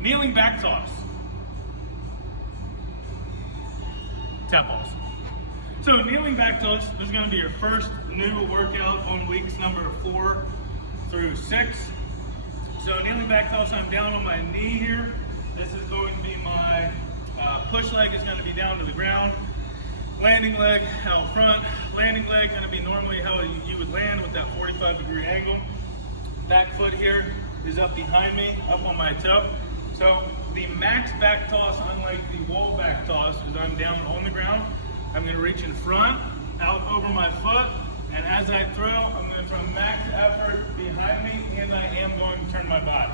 Kneeling back toss. Tap balls. So kneeling back toss is going to be your first new workout on weeks number 4 through 6. So kneeling back toss, I'm down on my knee here. This is going to be my push leg is going to be down to the ground. Landing leg out front. Landing leg going to be normally how you would land with that 45-degree angle. Back foot here is up behind me, up on my toe. So the max back toss, unlike the wall back toss, is I'm down on the ground. I'm going to reach in front, out over my foot, and as I throw, I'm going to throw max effort behind me, and I am going to turn my body.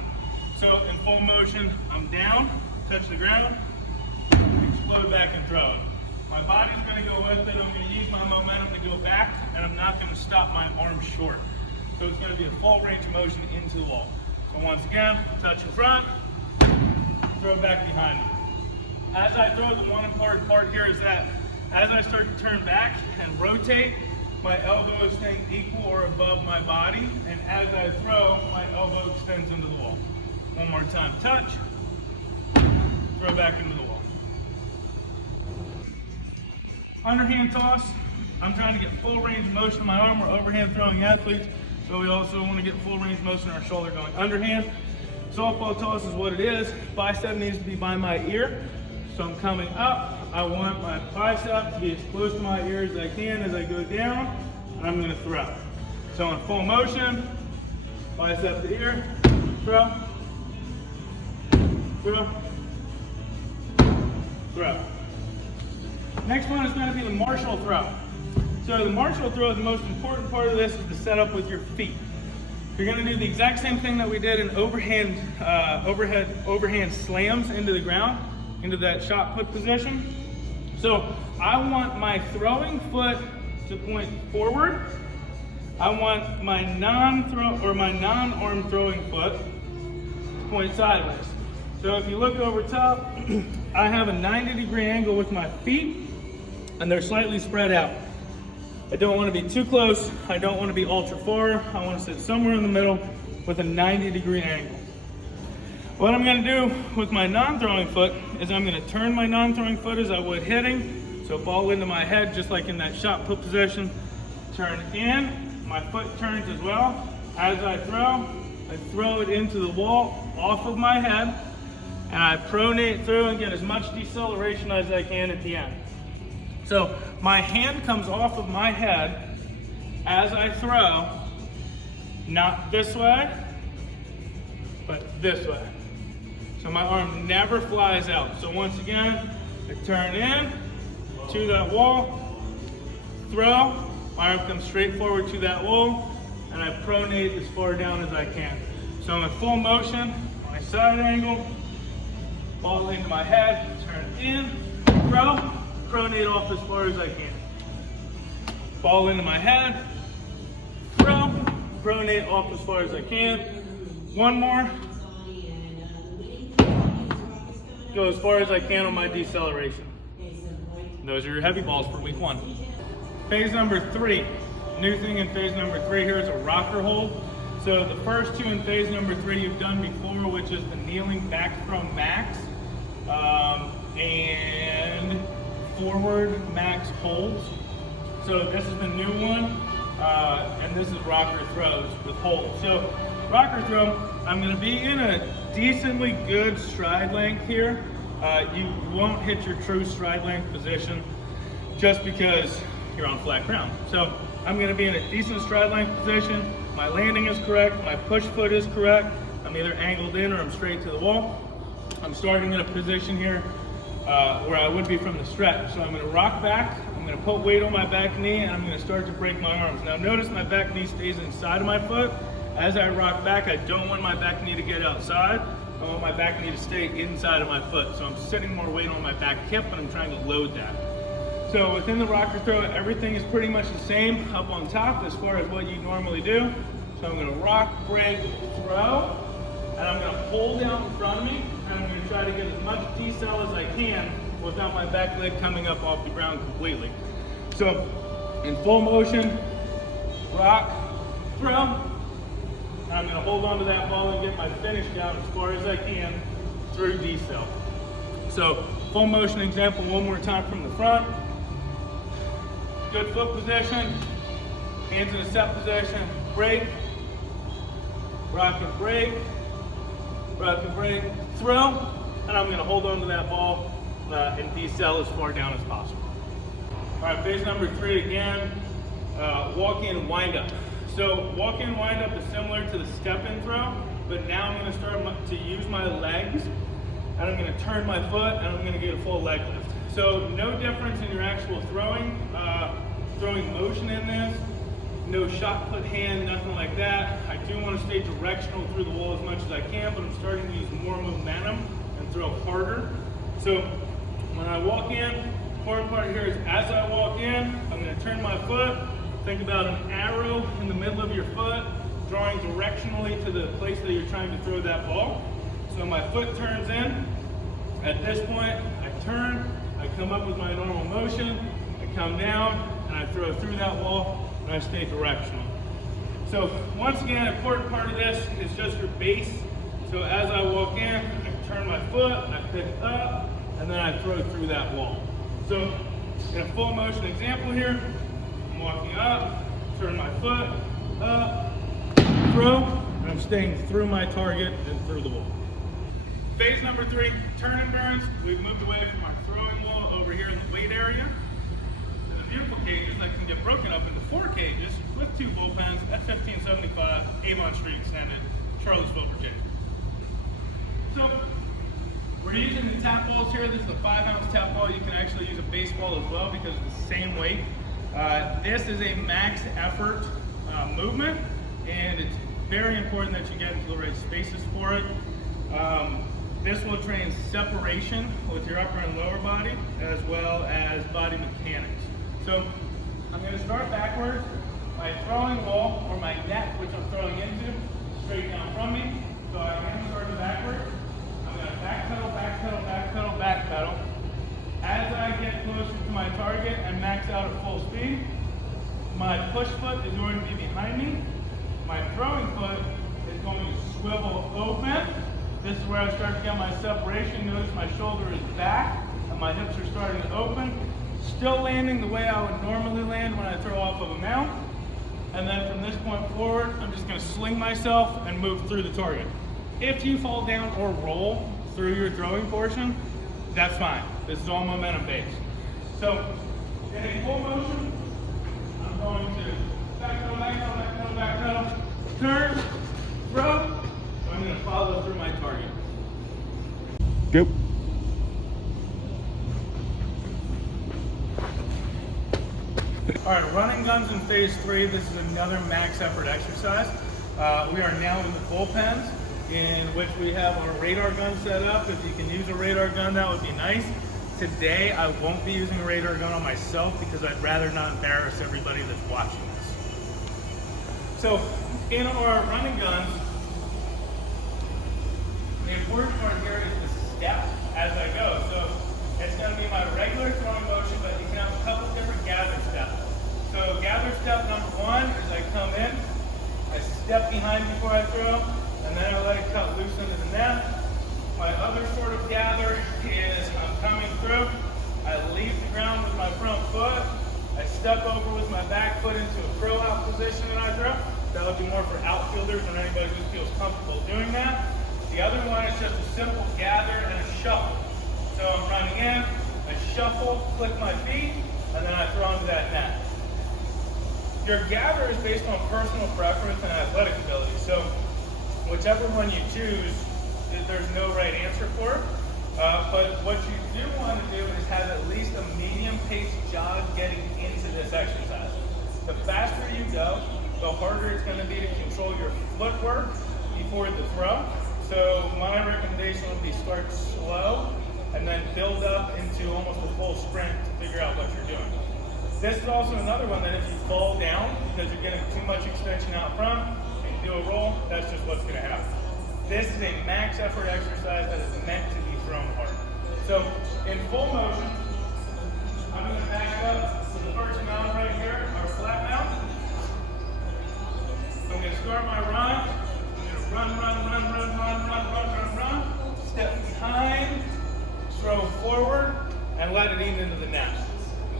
So in full motion, I'm down, touch the ground, explode back and throw it. My body's going to go with it. I'm going to use my momentum to go back, and I'm not going to stop my arms short. So it's going to be a full range of motion into the wall. So once again, touch in front, throw it back behind me. As I throw, the one important part here is that as I start to turn back and rotate, my elbow is staying equal or above my body, and as I throw, my elbow extends into the wall. One more time, touch, throw back into the wall. Underhand toss, I'm trying to get full range of motion in my arm. We're overhand throwing athletes, so we also want to get full range of motion in our shoulder going underhand. Softball toss is what it is. Bicep needs to be by my ear. So I'm coming up. I want my bicep to be as close to my ear as I can as I go down, and I'm going to throw. So in full motion, bicep to ear, throw, throw, throw. Next one is going to be the martial throw. So the martial throw, the most important part of this is the setup with your feet. You're going to do the exact same thing that we did in overhand slams into the ground, into that shot put position. So I want my throwing foot to point forward. I want my non-arm throwing foot to point sideways. So if you look over top, I have a 90-degree angle with my feet, and they're slightly spread out. I don't want to be too close. I don't want to be ultra far. I want to sit somewhere in the middle with a 90-degree angle. What I'm going to do with my non-throwing foot is I'm going to turn my non-throwing foot as I would hitting. So ball into my head, just like in that shot put position. Turn in, my foot turns as well. As I throw it into the wall off of my head, and I pronate through and get as much deceleration as I can at the end. So my hand comes off of my head as I throw, not this way, but this way. So my arm never flies out. So once again, I turn in to that wall, throw, my arm comes straight forward to that wall, and I pronate as far down as I can. So I'm in full motion, my side angle, ball into my head, turn in, throw, pronate off as far as I can. Ball into my head, throw, pronate off as far as I can. One more. Go as far as I can on my deceleration. Those are your heavy balls for week 1. Phase number 3. New thing in phase number 3 here is a rocker hold. So the first 2 in phase number 3 you've done before, which is the kneeling back from max and forward max holds. So this is the new one, and this is rocker throws with holds. So rocker throw, I'm going to be in a decently good stride length here. You won't hit your true stride length position just because you're on flat ground. So I'm going to be in a decent stride length position. My landing is correct. My push foot is correct. I'm either angled in or I'm straight to the wall. I'm starting in a position here where I would be from the stretch. So I'm going to rock back. I'm going to put weight on my back knee, and I'm going to start to break my arms. Now notice my back knee stays inside of my foot. As I rock back, I don't want my back knee to get outside. I want my back knee to stay inside of my foot. So I'm sitting more weight on my back hip, and I'm trying to load that. So within the rocker throw, everything is pretty much the same up on top as far as what you normally do. So I'm going to rock, break, throw, and I'm going to pull down in front of me, and I'm going to try to get as much decel as I can without my back leg coming up off the ground completely. So in full motion, rock, throw. I'm going to hold on to that ball and get my finish down as far as I can through decel. So full motion example one more time from the front. Good foot position, hands in a set position, break, rock and break, throw, and I'm gonna hold on to that ball and decel as far down as possible. All right, phase number 3 again, walk-in windup. So walk-in windup is similar to the step-in throw, but now I'm gonna start to use my legs, and I'm gonna turn my foot, and I'm gonna get a full leg lift. So no difference in your actual throwing motion in this. No shot put hand, nothing like that. I do want to stay directional through the wall as much as I can, but I'm starting to use more momentum and throw harder. So when I walk in, the important part here is as I walk in, I'm going to turn my foot. Think about an arrow in the middle of your foot, drawing directionally to the place that you're trying to throw that ball. So my foot turns in. At this point, I turn, I come up with my normal motion, I come down, and I throw through that wall, and I stay directional. So once again, an important part of this is just your base. So as I walk in, I turn my foot, I pick up, and then I throw through that wall. So in a full motion example here, I'm walking up, turn my foot, up, throw, and I'm staying through my target and through the wall. Phase number 3, turn and burns. We've moved away from our throwing wall over here in the weight area. Beautiful cages that can get broken up into 4 cages with 2 bullpens at 1575 Avon Street Extended, Charlottesville, Virginia. So we're using the tap balls here. This is a 5-ounce tap ball. You can actually use a baseball as well because of the same weight. This is a max effort movement, and it's very important that you get into the right spaces for it. This will train separation with your upper and lower body as well as body mechanics. So I'm going to start backwards. My throwing wall, or my net, which I'm throwing into, straight down from me. So I am starting backwards. I'm going to backpedal, backpedal, backpedal, backpedal. As I get closer to my target and max out at full speed, my push foot is going to be behind me. My throwing foot is going to swivel open. This is where I start to get my separation. Notice my shoulder is back and my hips are starting to open. Still landing the way I would normally land when I throw off of a mount. And then from this point forward, I'm just going to sling myself and move through the target. If you fall down or roll through your throwing portion, that's fine. This is all momentum based. So in a full motion, I'm going to backpedal, backpedal, backpedal, backpedal, turn, throw. So I'm going to follow through my target. Go. All right, running guns in phase 3. This is another max effort exercise. We are now in the bullpens, in which we have our radar gun set up. If you can use a radar gun, that would be nice. Today, I won't be using a radar gun on myself because I'd rather not embarrass everybody that's watching this. So, in our running guns, the important part here is the step as I go. So, it's going to be my regular throwing motion, but you can have a couple different gather steps. So gather step number 1 is I come in, I step behind before I throw, and then I let it cut loose into the net. My other sort of gather is I'm coming through, I leave the ground with my front foot, I step over with my back foot into a curl out position and I throw. That would be more for outfielders or anybody who feels comfortable doing that. The other one is just a simple gather and a shuffle. So I'm running in, I shuffle, click my feet, and then I throw into that net. Your gather is based on personal preference and athletic ability. So whichever one you choose, there's no right answer for it. But what you do want to do is have at least a medium pace jog getting into this exercise. The faster you go, the harder it's going to be to control your footwork before the throw. So my recommendation would be start slow and then build up into almost a full sprint to figure out what you're doing. This is also another one that if you fall down because you're getting too much extension out front and you do a roll, that's just what's going to happen. This is a max effort exercise that is meant to be thrown hard. So in full motion, I'm going to back up to the first mount right here, our flat mount. So I'm going to start my run. I'm going to run, step behind. lean into the net.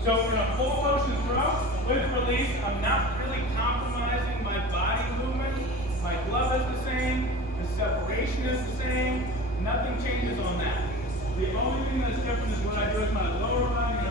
So in a full motion throw with release, I'm not really compromising my body movement. My glove is the same, the separation is the same, nothing changes on that. The only thing that's different is what I do with my lower body